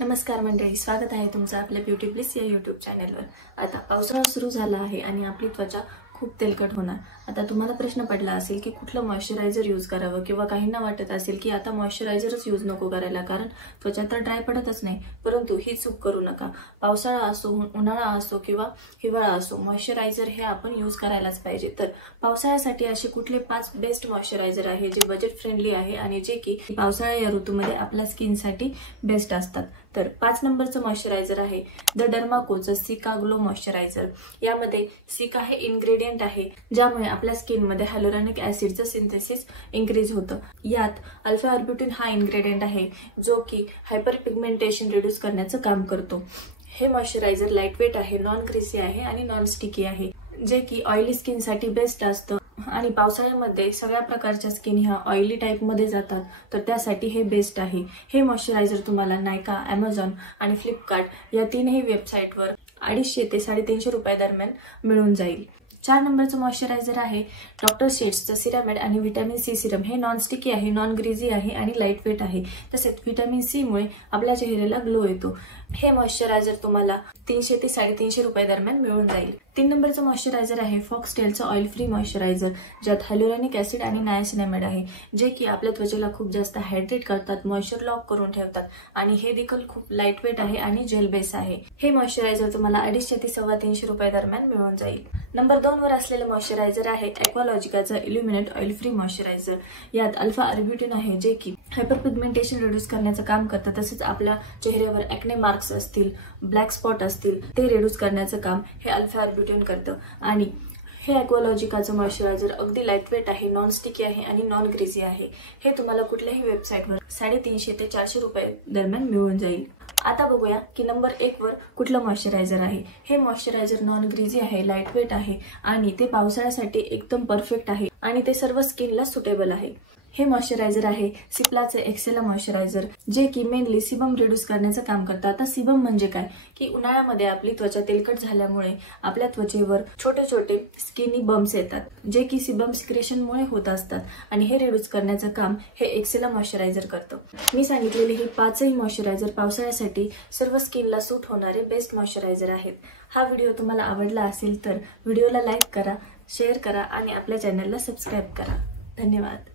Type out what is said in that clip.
नमस्कार मंडळी, स्वागत आहे तुमचं आपल्या ब्युटी प्लीज या यूट्यूब चॅनलवर। आता पावसाळा सुरू झाला आहे आणि आपली त्वचा खूप तेलकट होणार। आता तुम्हाला प्रश्न पडला असेल की कुठलं मॉइश्चरायझर यूज करावं किंवा काहींना वाटत असेल की आता मॉइश्चरायझरच यूज नको करायला, कारण त्वचा तर ड्राय पडतच नाही। परंतु ही चूक करू नका। पावसाळा असो, उन्हाळा असो किंवा हिवाळा असो, मॉइश्चरायझर हे आपण यूज करायलाच पाहिजे। तर पावसाळ्यासाठी असे कुठले 5 बेस्ट मॉइश्चरायझर आहे जे बजेट फ्रेंडली आहे आणि जे की पावसाळा या ऋतूमध्ये आपल्या स्किनसाठी बेस्ट असतात। तर 5 नंबरचं मॉइश्चरायझर आहे द डर्माकोचं सिका ग्लो मॉइश्चरायझर। यामध्ये सिका हे इन्ग्रेडियंट आहे ज्यामुळे आपल्या स्किन मध्ये हायलोरॉनिक ऍसिडचं सिंथेसिस इन्क्रीज होतं। यात अल्फा आर्ब्युटिन हा इन्ग्रेडियंट आहे जो की हायपर पिगमेंटेशन रिड्यूस करण्याचं काम करतो। हे मॉइश्चरायझर लाईटवेट आहे, नॉन ग्रीसी आहे आणि नॉन स्टिकी आहे, जे की ऑइली स्किन साठी बेस्ट असतं। आणि पावसाळ्यामध्ये सगळ्या प्रकारच्या स्किन ह्या ऑइली टाइप मध्ये जातात, तर त्यासाठी हे बेस्ट आहे। हे मॉइश्चरायझर तुम्हाला नायका, अमेझॉन आणि फ्लिपकार्ट या तीनही वेबसाईटवर 250 ते 350 रुपये दरम्यान मिळून जाईल। 4 नंबरचं मॉइश्चरायझर आहे डॉक्टर शेट्सचं सिरामिड आणि व्हिटॅमिन सी सिरम। हे नॉन स्टिकी आहे, नॉन ग्रीजी आहे आणि लाईट वेट आहे। तसेच व्हिटॅमिन सी मुळे आपल्या चेहऱ्याला ग्लो येतो। हे मॉइश्चरायझर तुम्हाला 300 ते 350 रुपये दरम्यान मिळून जाईल। 3 नंबरचं मॉइश्चरायझर आहे फॉक्सटेलचं ऑइल फ्री मॉइश्चरायझर, ज्यात हायलोरॉनिक ऍसिड आणि नायसिनामाइड आहे, जे की आपल्या त्वचेला खूप जास्त हायड्रेट करतात, मॉइश्चर लॉक करून ठेवतात आणि हे देखील खूप लाईट वेट आहे आणि जेल बेस आहे। हे मॉइश्चरायझर तुम्हाला 250 ते 350 रुपये दरम्यान मिळून जाईल। नंबर 2 वर असलेलं मॉइश्चरायझर आहे एक्वालॉजिकाचं इल्युमिनेट ऑइल फ्री मॉइश्चरायझर। यात अल्फा आर्ब्युटिन आहे जे की हायपर पिगमेंटेशन रिड्यूस करण्याचं काम करतं। तसेच आपल्या चेहऱ्यावर ॲक्ने मार्क्स असतील, ब्लॅक स्पॉट असतील, ते रिड्यूस करण्याचं काम हे अल्फा आर्ब्युटिन करतं। आणि हे एक्वालॉजिकाचं मॉइश्चरायझर अगदी लाईटवेट आहे, नॉन स्टिकी आहे आणि नॉन ग्रीजी आहे। हे तुम्हाला कुठल्याही वेबसाईटवर 350 ते 400 रुपये दरम्यान मिळून जाईल। आता बघूया की नंबर 1 वर कुठलं मॉइश्चरायझर आहे। हे मॉइश्चरायझर नॉन ग्रीजी आहे, लाईटवेट आहे आणि ते पावसाळ्यासाठी एकदम परफेक्ट आहे आणि ते सर्व स्किनला सुटेबल आहे। हे मॉइश्चरायझर आहे सिप्लाचे एक्सेला मॉइश्चरायझर, जे की मेनली सिबम रिड्यूस करण्याचं काम करतं। आता सिबम म्हणजे काय की उन्हाळ्यामध्ये आपली त्वचा तेलकट झाल्यामुळे आपल्या त्वचेवर छोटे छोटे स्किनी बम्स येतात, जे की सिबम सिक्रेशनमुळे होत असतात आणि हे रिड्यूस करण्याचं काम हे एक्सेला मॉइश्चरायझर करतं। मी सांगितलेले हे 5ही मॉइश्चरायझर पावसाळ्यासाठी सर्व स्किनला सूट होणारे बेस्ट मॉइश्चरायझर आहेत। हा व्हिडिओ तुम्हाला आवडला असेल तर व्हिडिओला लाईक करा, शेअर करा आणि आपल्या चॅनलला सबस्क्राईब करा। धन्यवाद।